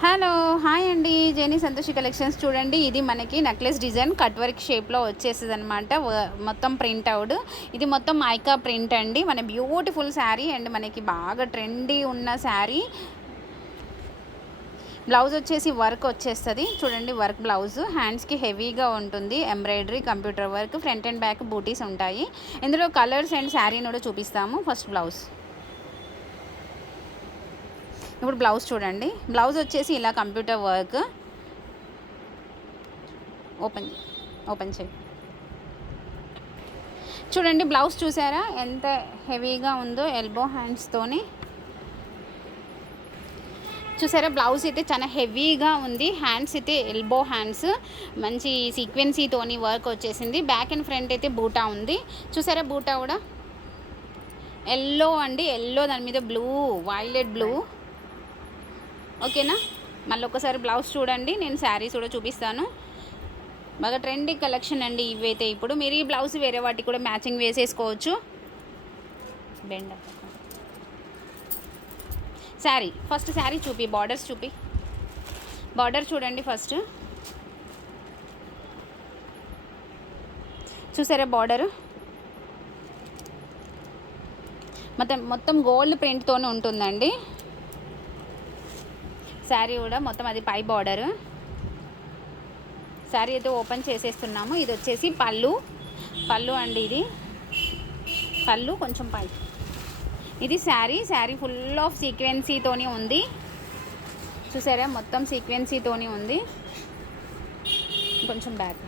Hello hi అండి. జేనీ Santoshi collections చూడండి. ఇది మనకి నెక్లెస్ డిజైన్ కట్ వర్క్ షేప్లో వచ్చేస్తుంది అనమాట మొత్తం ప్రింట్ అవుట్ ఇది మొత్తం మైకా ప్రింట్ అండి. మన బ్యూటిఫుల్ శారీ అండ్ మనకి బాగా ట్రెండీ ఉన్న శారీ బ్లౌజ్ వచ్చేసి వర్క్ వచ్చేస్తుంది. చూడండి వర్క్ బ్లౌజ్ హ్యాండ్స్కి హెవీగా ఉంటుంది. Embroidery computer work front and back బూటీస్ ఉంటాయి. ఇందులో కలర్స్ అండ్ శారీని కూడా చూపిస్తాము. ఫస్ట్ బ్లౌజ్ ఇప్పుడు బ్లౌజ్ చూడండి. బ్లౌజ్ వచ్చేసి ఇలా కంప్యూటర్ వర్క్. ఓపెన్ ఓపెన్ చేయి చూడండి బ్లౌజ్ చూసారా? ఎంత హెవీగా ఉందో ఎల్బో హ్యాండ్స్తోని చూసారా బ్లౌజ్ అయితే చాలా హెవీగా ఉంది. హ్యాండ్స్ అయితే ఎల్బో హ్యాండ్స్. మంచి సీక్వెన్సీతోని వర్క్ వచ్చేసింది. బ్యాక్ అండ్ ఫ్రంట్ అయితే బూటా ఉంది. చూసారా బూటా కూడా? ఎల్లో అండి. ఎల్లో దాని మీద బ్లూ వైలెట్ బ్లూ. ఓకేనా? మళ్ళీ ఒకసారి బ్లౌజ్ చూడండి నేను శారీస్ కూడా చూపిస్తాను. బాగా ట్రెండింగ్ కలెక్షన్ అండి ఇవైతే ఇప్పుడు. మీరు ఈ బ్లౌజ్ వేరే వాటికి కూడా మ్యాచింగ్ వేసేసుకోవచ్చు. బెండ శారీ ఫస్ట్ శారీ చూపి బార్డర్స్ చూపి. బార్డర్ చూడండి ఫస్ట్ చూసారా బార్డరు మొత్తం మొత్తం గోల్డ్ ప్రింట్తోనే ఉంటుందండి. శారీ కూడా మొత్తం అది పై బార్డర్. శారీ అయితే ఓపెన్ చేసేస్తున్నాము. ఇది వచ్చేసి పళ్ళు. పళ్ళు అండి ఇది. పళ్ళు కొంచెం పై. ఇది శారీ. శారీ ఫుల్ ఆఫ్ సీక్వెన్సీతోని ఉంది. చూసారా? మొత్తం సీక్వెన్సీతోని ఉంది. కొంచెం బ్యాక్.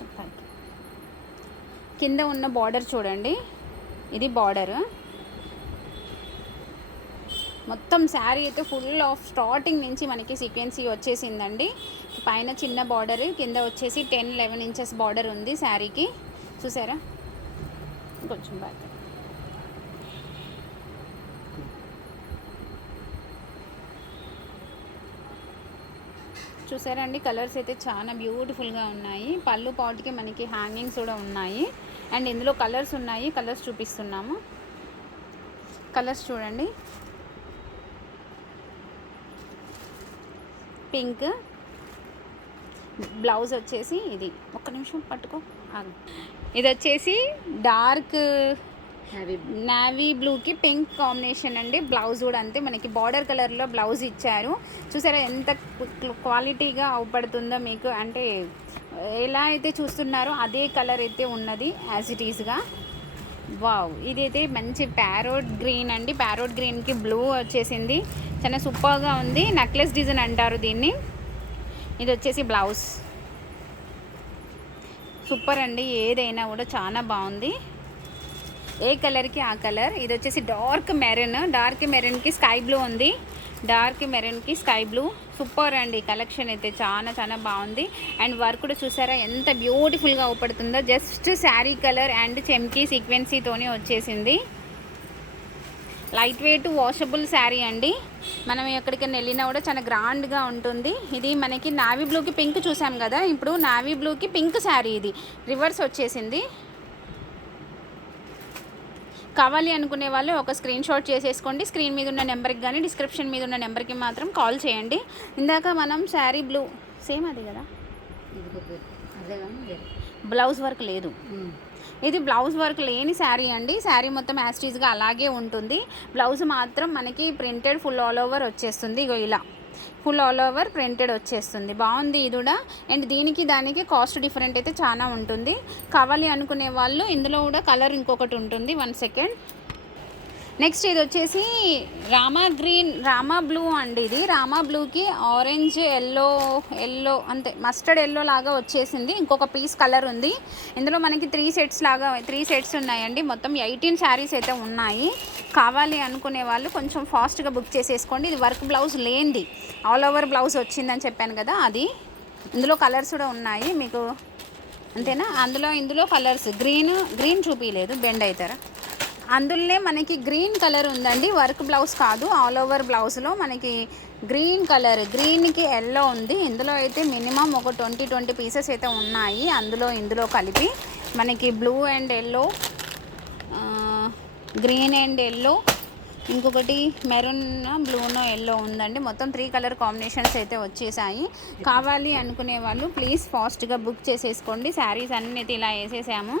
చెప్పండి కింద ఉన్న బార్డర్ చూడండి. ఇది బార్డర్ మొత్తం శారీ అయితే ఫుల్ ఆఫ్ స్టార్టింగ్ నుంచి మనకి సీక్వెన్సీ వచ్చేసిందండి. పైన చిన్న బార్డర్ కింద వచ్చేసి టెన్ లెవెన్ ఇంచెస్ బార్డర్ ఉంది శారీకి. చూసారా? కొంచెం బ్యాక్ చూసారండి కలర్స్ అయితే చాలా బ్యూటిఫుల్గా ఉన్నాయి. పళ్ళు పాటుకి మనకి హ్యాంగింగ్స్ కూడా ఉన్నాయి. అండ్ ఇందులో కలర్స్ ఉన్నాయి కలర్స్ చూపిస్తున్నాము. కలర్స్ చూడండి. పింక్ బ్లౌజ్ వచ్చేసి ఇది. ఒక్క నిమిషం పట్టుకో. ఇది వచ్చేసి డార్క్ నావీ బ్లూకి పింక్ కాంబినేషన్ అండి. బ్లౌజ్ కూడా అంతే. మనకి బార్డర్ కలర్లో బ్లౌజ్ ఇచ్చారు. చూసారా ఎంత క్వాలిటీగా అవపడుతుందో మీకు. అంటే ఎలా అయితే చూస్తున్నారో అదే కలర్ అయితే ఉన్నది యాజ్ ఇట్ ఈస్గా వావ్ ఇదైతే మంచి ప్యారోట్ గ్రీన్ అండి. ప్యారోట్ గ్రీన్కి బ్లూ వచ్చేసింది. చాలా సూపర్గా ఉంది. నెక్లెస్ డిజైన్ అంటారు దీన్ని. ఇది వచ్చేసి బ్లౌజ్ సూపర్ అండి. ఏదైనా కూడా చాలా బాగుంది. ఏ కలర్కి ఆ కలర్? ఇది వచ్చేసి డార్క్ మెరూన్. డార్క్ మెరూన్కి స్కై బ్లూ ఉంది. డార్క్ మెరూన్కి స్కై బ్లూ. సూపర్ అండి. కలెక్షన్ అయితే చాలా చాలా బాగుంది. అండ్ వర్క్ కూడా చూసారా? ఎంత బ్యూటిఫుల్గా అవుపడుతుందో. జస్ట్ శారీ కలర్ అండ్ చెమ్కీ సీక్వెన్సీతోనే వచ్చేసింది. లైట్ వెయిట్ వాషబుల్ శారీ అండి. మనం ఎక్కడికైనా వెళ్ళినా కూడా చాలా గ్రాండ్గా ఉంటుంది. ఇది మనకి నావీ బ్లూకి పింక్ చూసాం కదా? ఇప్పుడు నావీ బ్లూకి పింక్ శారీ ఇది. రివర్స్ వచ్చేసింది. కావాలి అనుకునే వాళ్ళు ఒక స్క్రీన్ షాట్ చేసేసుకోండి. స్క్రీన్ మీద ఉన్న నెంబర్కి కానీ డిస్క్రిప్షన్ మీద ఉన్న నెంబర్కి మాత్రం కాల్ చేయండి. ఇందాక మనం శారీ బ్లూ సేమ్ అది కదా? బ్లౌజ్ వర్క్ లేదు. ఇది బ్లౌజ్ వర్క్ లేని శారీ అండి. శారీ మొత్తం యాస్టీజ్గా అలాగే ఉంటుంది. బ్లౌజ్ మాత్రం మనకి ప్రింటెడ్ ఫుల్ ఆల్ ఓవర్ వచ్చేస్తుంది. ఇగో ఇలా. ఫుల్ ఆల్ ఓవర్ ప్రింటెడ్ వచ్చేస్తుంది. బాగుంది ఇది కూడా. అండ్ దీనికి దానికి కాస్ట్ డిఫరెంట్ అయితే చాలా ఉంటుంది. కావాలి అనుకునే వాళ్ళు ఇందులో కూడా కలర్ ఇంకొకటి ఉంటుంది. One second. నెక్స్ట్ ఇది వచ్చేసి రామా గ్రీన్ రామా బ్లూ అండి ఇది. రామా బ్లూకి ఆరెంజ్ ఎల్లో ఎల్లో అంతే మస్టర్డ్ ఎల్లో లాగా వచ్చేసింది. ఇంకొక పీస్ కలర్ ఉంది. ఇందులో మనకి త్రీ సెట్స్ లాగా త్రీ సెట్స్ ఉన్నాయండి. మొత్తం ఎయిటీన్ శారీస్ అయితే ఉన్నాయి. కావాలి అనుకునే వాళ్ళు కొంచెం ఫాస్ట్గా బుక్ చేసేసుకోండి. ఇది వర్క్ బ్లౌజ్ లేనిది. ఆల్ ఓవర్ బ్లౌజ్ వచ్చిందని చెప్పాను కదా అది. ఇందులో కలర్స్ కూడా ఉన్నాయి మీకు. అంతేనా? అందులో ఇందులో కలర్స్. గ్రీన్ గ్రీన్ చూపించలేదు బెండ్ అవుతారా? అందులోనే మనకి గ్రీన్ కలర్ ఉందండి. వర్క్ బ్లౌజ్ కాదు ఆల్ ఓవర్ బ్లౌజ్లో మనకి గ్రీన్ కలర్ గ్రీన్కి ఎల్లో ఉంది. ఇందులో అయితే మినిమం ఒక ట్వంటీ ట్వంటీ పీసెస్ అయితే ఉన్నాయి. అందులో ఇందులో కలిపి మనకి blue and yellow green and yellow ఇంకొకటి మెరూన్ బ్లూనో ఎల్లో ఉందండి. మొత్తం త్రీ కలర్ కాంబినేషన్స్ అయితే వచ్చేసాయి. కావాలి అనుకునే వాళ్ళు ప్లీజ్ ఫాస్ట్గా బుక్ చేసేసుకోండి. శారీస్ అన్నీ అయితే ఇలా వేసేసాము.